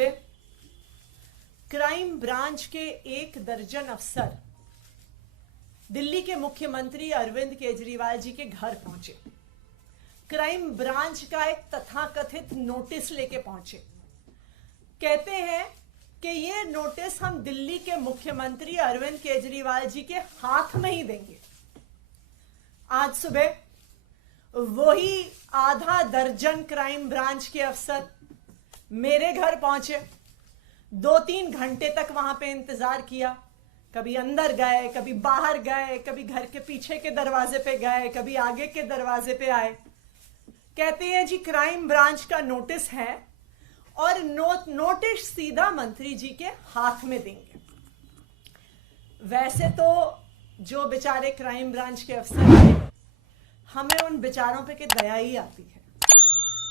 सुबह crime branch के 1 दर्जन अफसर दिल्ली के मुख्यमंत्री अरविंद केजरीवाल जी के घर पहुंचे। क्राइम ब्रांच का एक तथाकथित नोटिस लेके पहुंचे। कहते हैं कि ये नोटिस हम दिल्ली के मुख्यमंत्री अरविंद केजरीवाल जी के हाथ में ही देंगे। आज सुबह वही आधा दर्जन क्राइम ब्रांच के अफसर मेरे घर पहुंचे। 2-3 घंटे तक वहां पे इंतजार किया। कभी अंदर गए, कभी बाहर गए, कभी घर के पीछे के दरवाजे पे गए, कभी आगे के दरवाजे पे आए। कहते हैं जी क्राइम ब्रांच का नोटिस है और नोटिस सीधा मंत्री जी के हाथ में देंगे। वैसे तो जो बेचारे क्राइम ब्रांच के अफसर हैं, हमें उन बेचारों पे के दया ही आती है।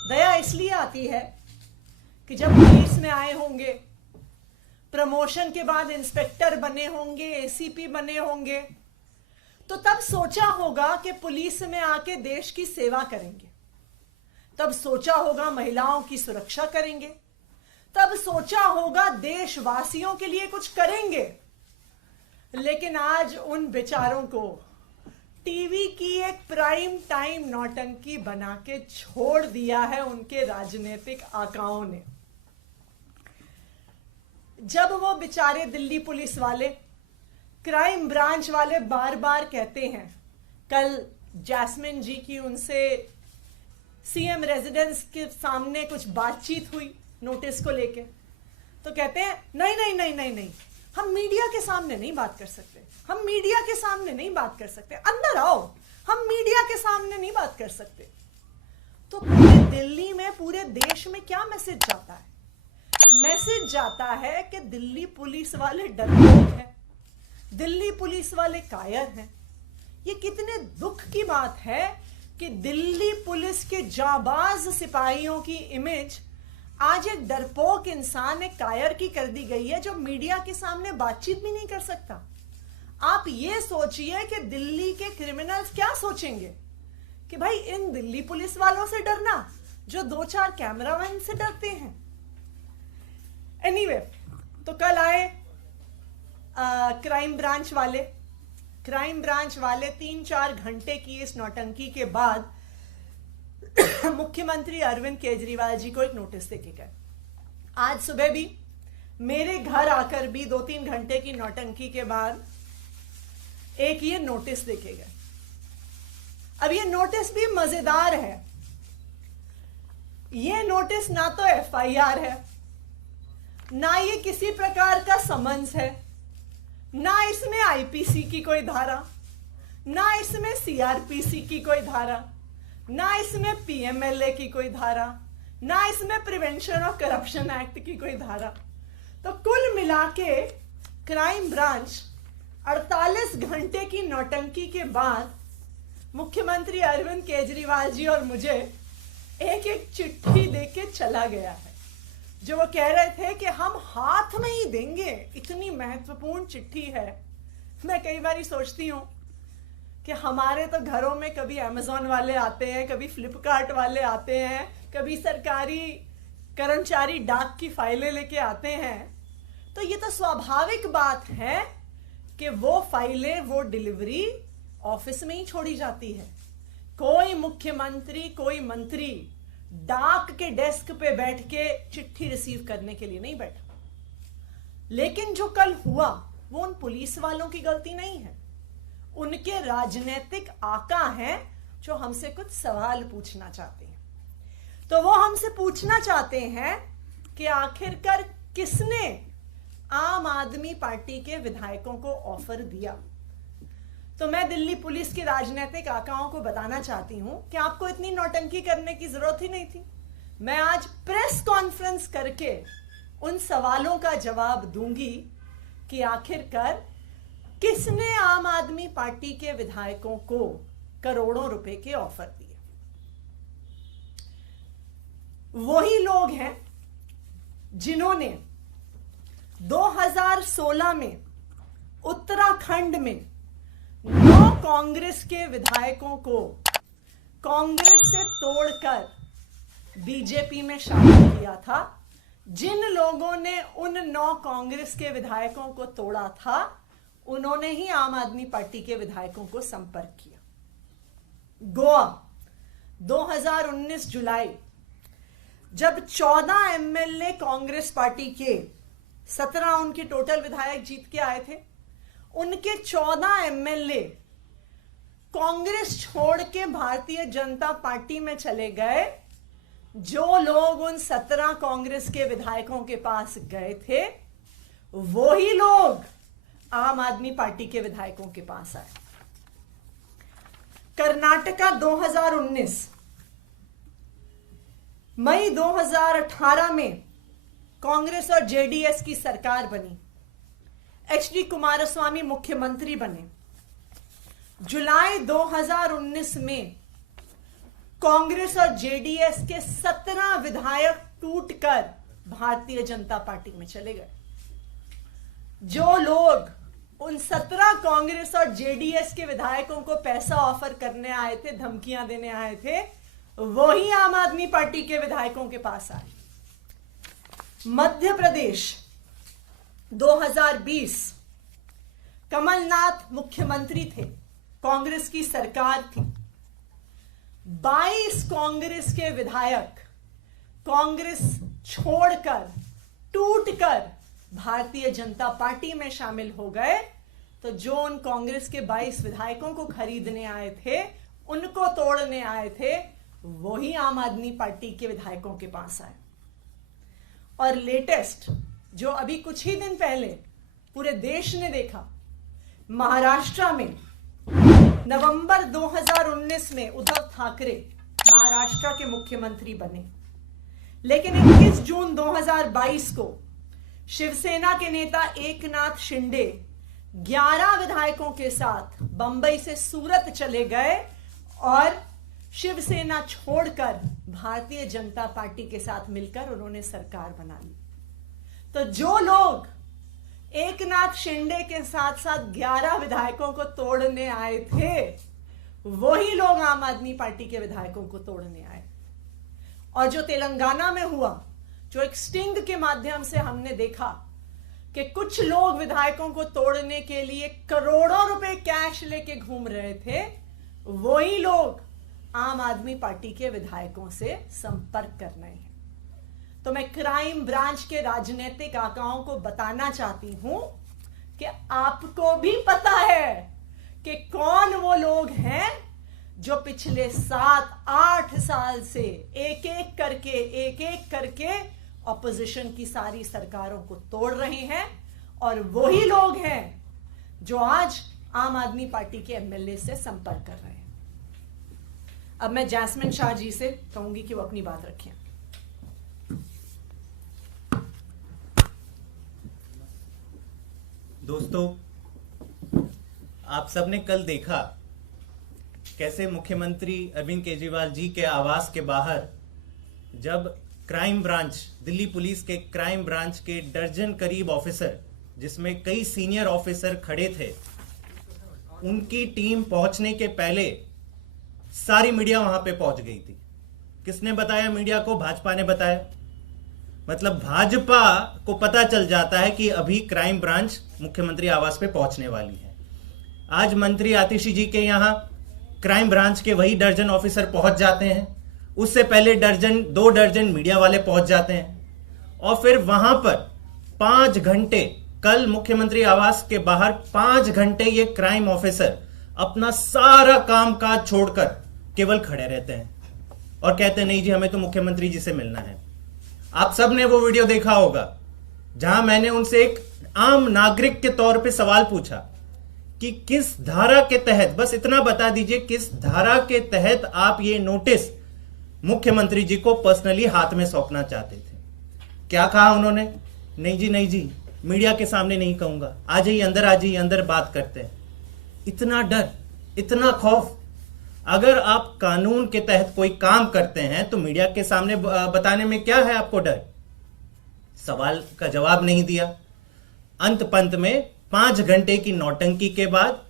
दया इसलिए आती है कि जब पुलिस में आए होंगे, प्रमोशन के बाद इंस्पेक्टर बने होंगे, एसीपी बने होंगे, तो तब सोचा होगा कि पुलिस में आके देश की सेवा करेंगे। तब सोचा होगा महिलाओं की सुरक्षा करेंगे। तब सोचा होगा देशवासियों के लिए कुछ करेंगे। लेकिन आज उन बेचारों को टीवी की एक प्राइम टाइम नौटंकी बना के छोड़ दिया है उनके राजनीतिक आकाओं ने। जब वो बेचारे दिल्ली पुलिस वाले, क्राइम ब्रांच वाले बार बार कहते हैं, कल जैस्मिन जी की उनसे सीएम रेजिडेंस के सामने कुछ बातचीत हुई नोटिस को लेके, तो कहते हैं नहीं नहीं नहीं नहीं नहीं, हम मीडिया के सामने नहीं बात कर सकते, हम मीडिया के सामने नहीं बात कर सकते, अंदर आओ, हम मीडिया के सामने नहीं बात कर सकते। तो पूरे दिल्ली में, पूरे देश में क्या मैसेज जाता है? मैसेज जाता है कि दिल्ली पुलिस वाले डरपोक हैं, दिल्ली पुलिस वाले कायर हैं। ये कितने दुख की बात है कि दिल्ली पुलिस के जाबाज सिपाहियों की इमेज आज एक डरपोक इंसान, एक कायर की कर दी गई है, जो मीडिया के सामने बातचीत भी नहीं कर सकता। आप ये सोचिए कि दिल्ली के क्रिमिनल्स क्या सोचेंगे कि भाई इन दिल्ली पुलिस वालों से डरना जो 2-4 कैमरामैन से डरते हैं। एनीवे, तो कल आए क्राइम ब्रांच वाले। क्राइम ब्रांच वाले 3-4 घंटे की इस नौटंकी के बाद मुख्यमंत्री अरविंद केजरीवाल जी को एक नोटिस देके गए। आज सुबह भी मेरे घर आकर भी 2-3 घंटे की नौटंकी के बाद एक ये नोटिस देके गए। अब ये नोटिस भी मजेदार है। ये नोटिस ना तो एफआईआर है, ना ये किसी प्रकार का समन्स है, ना इसमें आईपीसी की कोई धारा, ना इसमें सीआरपीसी की कोई धारा, ना इसमें पीएमएलए की कोई धारा, ना इसमें प्रिवेंशन ऑफ करप्शन एक्ट की कोई धारा। तो कुल मिला के क्राइम ब्रांच 48 घंटे की नौटंकी के बाद मुख्यमंत्री अरविंद केजरीवाल जी और मुझे एक एक चिट्ठी देके चला गया है, जो वो कह रहे थे कि हम हाथ में ही देंगे। इतनी महत्वपूर्ण चिट्ठी है। मैं कई बार सोचती हूँ कि हमारे तो घरों में कभी अमेज़न वाले आते हैं, कभी फ्लिपकार्ट वाले आते हैं, कभी सरकारी कर्मचारी डाक की फाइलें लेके आते हैं। तो ये तो स्वाभाविक बात है कि वो फाइलें, वो डिलीवरी ऑफिस में ही छोड़ी जाती है। कोई मुख्यमंत्री, कोई मंत्री डाक के डेस्क पे बैठ के चिट्ठी रिसीव करने के लिए नहीं बैठा। लेकिन जो कल हुआ वो उन पुलिस वालों की गलती नहीं है, उनके राजनीतिक आका हैं जो हमसे कुछ सवाल पूछना चाहते हैं। तो वो हमसे पूछना चाहते हैं कि आखिरकार किसने आम आदमी पार्टी के विधायकों को ऑफर दिया। तो मैं दिल्ली पुलिस के राजनीतिक आकाओं को बताना चाहती हूं कि आपको इतनी नौटंकी करने की जरूरत ही नहीं थी। मैं आज प्रेस कॉन्फ्रेंस करके उन सवालों का जवाब दूंगी कि आखिरकार किसने आम आदमी पार्टी के विधायकों को करोड़ों रुपए के ऑफर दिए। वही लोग हैं जिन्होंने 2016 में उत्तराखंड में 9 कांग्रेस के विधायकों को कांग्रेस से तोड़कर बीजेपी में शामिल किया था, जिन लोगों ने उन 9 कांग्रेस के विधायकों को तोड़ा था, उन्होंने ही आम आदमी पार्टी के विधायकों को संपर्क किया। गोवा 2019 जुलाई, जब 14 एमएलए कांग्रेस पार्टी के 17 उनके टोटल विधायक जीत के आए थे, उनके 14 एमएलए कांग्रेस छोड़ के भारतीय जनता पार्टी में चले गए। जो लोग उन 17 कांग्रेस के विधायकों के पास गए थे, वही लोग आम आदमी पार्टी के विधायकों के पास आए। कर्नाटका 2019, मई 2018 में कांग्रेस और जेडीएस की सरकार बनी। एचडी कुमारस्वामी मुख्यमंत्री बने। जुलाई 2019 में कांग्रेस और जेडीएस के 17 विधायक टूटकर भारतीय जनता पार्टी में चले गए। जो लोग उन 17 कांग्रेस और जेडीएस के विधायकों को पैसा ऑफर करने आए थे, धमकियां देने आए थे, वही आम आदमी पार्टी के विधायकों के पास आए। मध्य प्रदेश 2020, कमलनाथ मुख्यमंत्री थे, कांग्रेस की सरकार थी। 22 कांग्रेस के विधायक कांग्रेस छोड़कर, टूटकर भारतीय जनता पार्टी में शामिल हो गए। तो जो उन कांग्रेस के 22 विधायकों को खरीदने आए थे, उनको तोड़ने आए थे, वही आम आदमी पार्टी के विधायकों के पास आए। और लेटेस्ट, जो अभी कुछ ही दिन पहले पूरे देश ने देखा, महाराष्ट्र में नवंबर 2019 में उद्धव ठाकरे महाराष्ट्र के मुख्यमंत्री बने। लेकिन 21 जून 2022 को शिवसेना के नेता एकनाथ शिंदे 11 विधायकों के साथ बंबई से सूरत चले गए और शिवसेना छोड़कर भारतीय जनता पार्टी के साथ मिलकर उन्होंने सरकार बना ली। तो जो लोग एकनाथ शिंदे के साथ साथ 11 विधायकों को तोड़ने आए थे, वही लोग आम आदमी पार्टी के विधायकों को तोड़ने आए। और जो तेलंगाना में हुआ, जो एक स्टिंग के माध्यम से हमने देखा कि कुछ लोग विधायकों को तोड़ने के लिए करोड़ों रुपए कैश लेके घूम रहे थे, वही लोग आम आदमी पार्टी के विधायकों से संपर्क कर रहे हैं। तो मैं क्राइम ब्रांच के राजनीतिक आकाओं को बताना चाहती हूं कि आपको भी पता है कि कौन वो लोग हैं जो पिछले 7-8 साल से एक एक करके ऑपोजिशन की सारी सरकारों को तोड़ रहे हैं। और वही लोग हैं जो आज आम आदमी पार्टी के एमएलए से संपर्क कर रहे हैं। अब मैं जैस्मिन शाह जी से कहूंगी कि वो अपनी बात रखें। दोस्तों, आप सबने कल देखा कैसे मुख्यमंत्री अरविंद केजरीवाल जी के आवास के बाहर जब क्राइम ब्रांच, दिल्ली पुलिस के क्राइम ब्रांच के दर्जन करीब ऑफिसर, जिसमें कई सीनियर ऑफिसर खड़े थे, उनकी टीम पहुंचने के पहले सारी मीडिया वहां पे पहुंच गई थी। किसने बताया मीडिया को? भाजपा ने बताया। मतलब भाजपा को पता चल जाता है कि अभी क्राइम ब्रांच मुख्यमंत्री आवास पे पहुंचने वाली है। आज मंत्री आतिशी जी के यहां क्राइम ब्रांच के वही दर्जन ऑफिसर पहुंच जाते हैं। उससे पहले 2 दर्जन मीडिया वाले पहुंच जाते हैं। और फिर वहां पर 5 घंटे, कल मुख्यमंत्री आवास के बाहर 5 घंटे ये क्राइम ऑफिसर अपना सारा काम काज छोड़कर केवल खड़े रहते हैं और कहते हैं नहीं जी, हमें तो मुख्यमंत्री जी से मिलना है। आप सब ने वो वीडियो देखा होगा जहां मैंने उनसे एक आम नागरिक के तौर पे सवाल पूछा कि किस धारा के तहत, बस इतना बता दीजिए, किस धारा के तहत आप ये नोटिस मुख्यमंत्री जी को पर्सनली हाथ में सौंपना चाहते थे। क्या कहा उन्होंने? नहीं जी, नहीं जी, मीडिया के सामने नहीं कहूंगा, आ जाइए अंदर, आ जाइए अंदर, बात करते हैं। इतना डर, इतना खौफ। अगर आप कानून के तहत कोई काम करते हैं तो मीडिया के सामने बताने में क्या है आपको डर? सवाल का जवाब नहीं दिया। अंत पंत में 5 घंटे की नौटंकी के बाद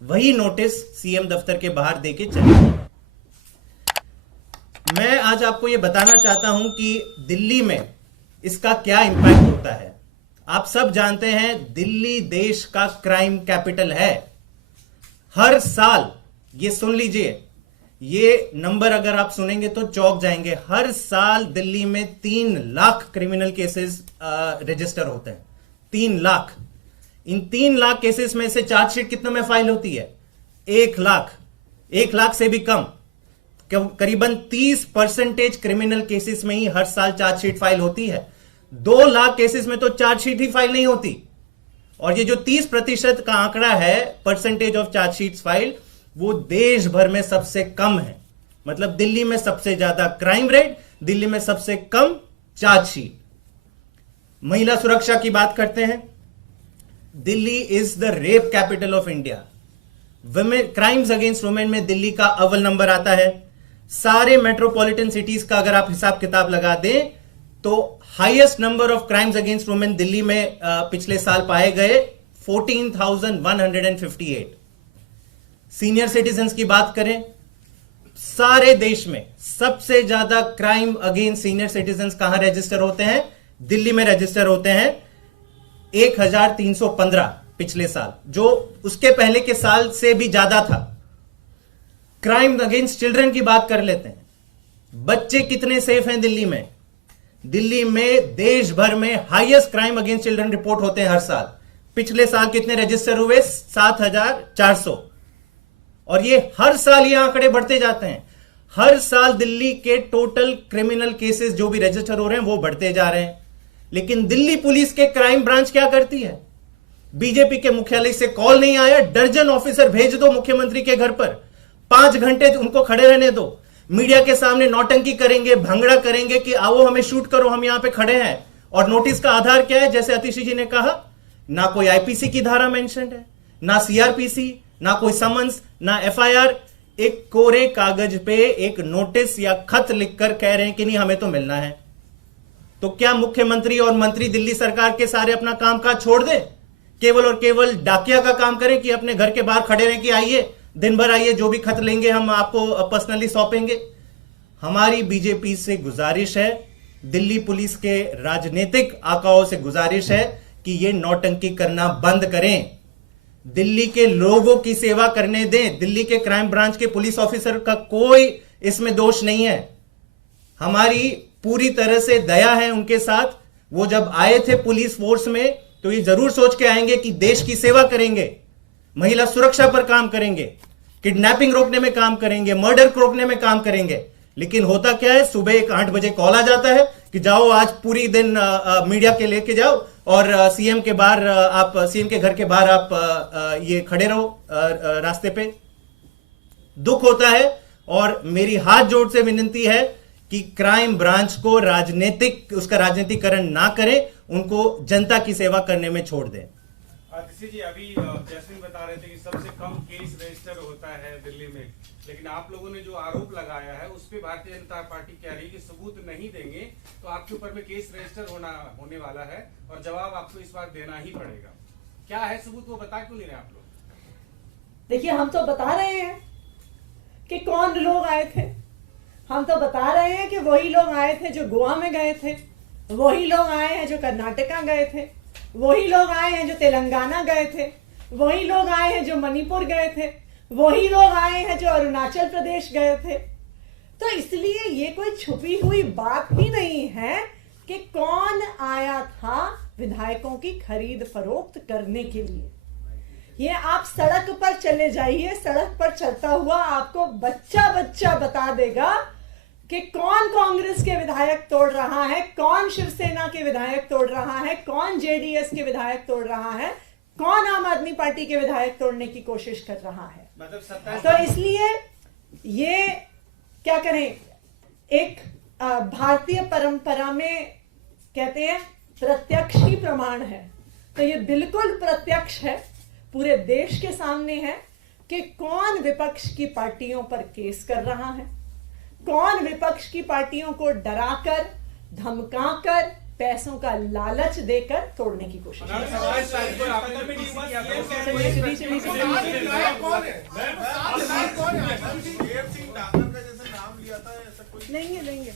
वही नोटिस सीएम दफ्तर के बाहर देके चले गए। मैं आज आपको यह बताना चाहता हूं कि दिल्ली में इसका क्या इंपैक्ट होता है। आप सब जानते हैं दिल्ली देश का क्राइम कैपिटल है। हर साल, ये सुन लीजिए, ये नंबर अगर आप सुनेंगे तो चौंक जाएंगे, हर साल दिल्ली में 3 लाख क्रिमिनल केसेस रजिस्टर होते हैं। 3 लाख। इन 3 लाख केसेस में से चार्जशीट कितने में फाइल होती है? 1 लाख। 1 लाख से भी कम, करीबन 30% क्रिमिनल केसेस में ही हर साल चार्जशीट फाइल होती है। 2 लाख केसेस में तो चार्जशीट ही फाइल नहीं होती। और ये जो 30% का आंकड़ा है, परसेंटेज ऑफ चार्जशीट फाइल, वो देश भर में सबसे कम है। मतलब दिल्ली में सबसे ज्यादा क्राइम रेट, दिल्ली में सबसे कम चार्जशीट। महिला सुरक्षा की बात करते हैं। Delhi is the rape capital of India. Women crimes against women में दिल्ली का अव्वल नंबर आता है। सारे मेट्रोपॉलिटन सिटीज का अगर आप हिसाब किताब लगा दें तो highest number of crimes against women Delhi में पिछले साल पाए गए 14,158। सीनियर सिटीजन्स की बात करें, सारे देश में सबसे ज्यादा क्राइम अगेंस्ट सीनियर सिटीजन्स कहां रजिस्टर होते हैं? दिल्ली में रजिस्टर होते हैं 1,315 पिछले साल, जो उसके पहले के साल से भी ज्यादा था। क्राइम अगेंस्ट चिल्ड्रन की बात कर लेते हैं। बच्चे कितने सेफ हैं दिल्ली में? दिल्ली में देश भर में highest crime against children report होते हैं हर साल। पिछले साल कितने रजिस्टर हुए? 7,400। और ये हर साल ये आंकड़े बढ़ते जाते हैं। हर साल दिल्ली के टोटल क्रिमिनल केसेस जो भी रजिस्टर हो रहे हैं वो बढ़ते जा रहे हैं। लेकिन दिल्ली पुलिस के क्राइम ब्रांच क्या करती है? बीजेपी के मुख्यालय से कॉल नहीं आया, दर्जन ऑफिसर भेज दो मुख्यमंत्री के घर पर, 5 घंटे उनको खड़े रहने दो, मीडिया के सामने नौटंकी करेंगे, भंगड़ा करेंगे कि आओ हमें शूट करो, हम यहां पे खड़े हैं। और नोटिस का आधार क्या है? जैसे अतिशी जी ने कहा, ना कोई आईपीसी की धारा मेंशन है, ना सीआरपीसी, ना कोई समन्स, ना एफआईआर। एक कोरे कागज पे एक नोटिस या खत लिखकर कह रहे हैं कि नहीं हमें तो मिलना है। तो क्या मुख्यमंत्री और मंत्री दिल्ली सरकार के सारे अपना कामकाज छोड़ दें, केवल और केवल डाकिया का काम करें कि अपने घर के बाहर खड़े रहें कि आइए दिन भर आइए, जो भी खत लेंगे हम आपको पर्सनली सौंपेंगे? हमारी बीजेपी से गुजारिश है, दिल्ली पुलिस के राजनीतिक आकाओं से गुजारिश है कि ये नौटंकी करना बंद करें, दिल्ली के लोगों की सेवा करने दें। दिल्ली के क्राइम ब्रांच के पुलिस ऑफिसर का कोई इसमें दोष नहीं है। हमारी पूरी तरह से दया है उनके साथ। वो जब आए थे पुलिस फोर्स में तो ये जरूर सोच के आएंगे कि देश की सेवा करेंगे, महिला सुरक्षा पर काम करेंगे, किडनैपिंग रोकने में काम करेंगे, मर्डर रोकने में काम करेंगे। लेकिन होता क्या है, सुबह एक 8 बजे कॉल आ जाता है कि जाओ आज पूरी दिन मीडिया के लेके जाओ और सीएम के बाहर आप सीएम के घर के बाहर आप ये खड़े रहो रास्ते पे। दुख होता है और मेरी हाथ जोड़ से विनती है कि क्राइम ब्रांच को उसका राजनीतिकरण ना करें, उनको जनता की सेवा करने में छोड़ दें। आतिशी जी, अभी जैस्मिन बता रहे थे कि सबसे कम केस रजिस्टर होता है दिल्ली में, लेकिन आप लोगों ने जो आरोप लगाया है उस पे भारतीय जनता पार्टी कह रही है कि सबूत नहीं देंगे तो आपके ऊपर में केस रजिस्टर होने वाला है और जवाब आपको इस बार देना ही पड़ेगा। क्या है सबूत, वो बता क्यों नहीं रहे आप लोग? देखिए, हम तो बता रहे हैं कि कौन लोग आए थे। हम तो बता रहे हैं कि वही लोग आए थे जो गोवा में गए थे, वही लोग आए हैं जो कर्नाटका गए थे, वही लोग आए हैं जो तेलंगाना गए थे, वही लोग आए हैं जो मणिपुर गए थे, वही लोग आए हैं जो अरुणाचल प्रदेश गए थे। तो इसलिए ये कोई छुपी हुई बात ही नहीं है कि कौन आया था विधायकों की खरीद फरोख्त करने के लिए। ये आप सड़क पर चले जाइए, सड़क पर चलता हुआ आपको बच्चा बच्चा बता देगा कि कौन कांग्रेस के विधायक तोड़ रहा है, कौन शिवसेना के विधायक तोड़ रहा है, कौन जेडीएस के विधायक तोड़ रहा है, कौन आम आदमी पार्टी के विधायक तोड़ने की कोशिश कर रहा है। तो इसलिए ये क्या करें, एक भारतीय परंपरा में कहते हैं प्रत्यक्ष ही प्रमाण है, तो ये बिल्कुल प्रत्यक्ष है, पूरे देश के सामने है कि कौन विपक्ष की पार्टियों पर केस कर रहा है, कौन विपक्ष की पार्टियों को डराकर धमकाकर पैसों का लालच देकर तोड़ने की कोशिश कर रहा है। लेंगे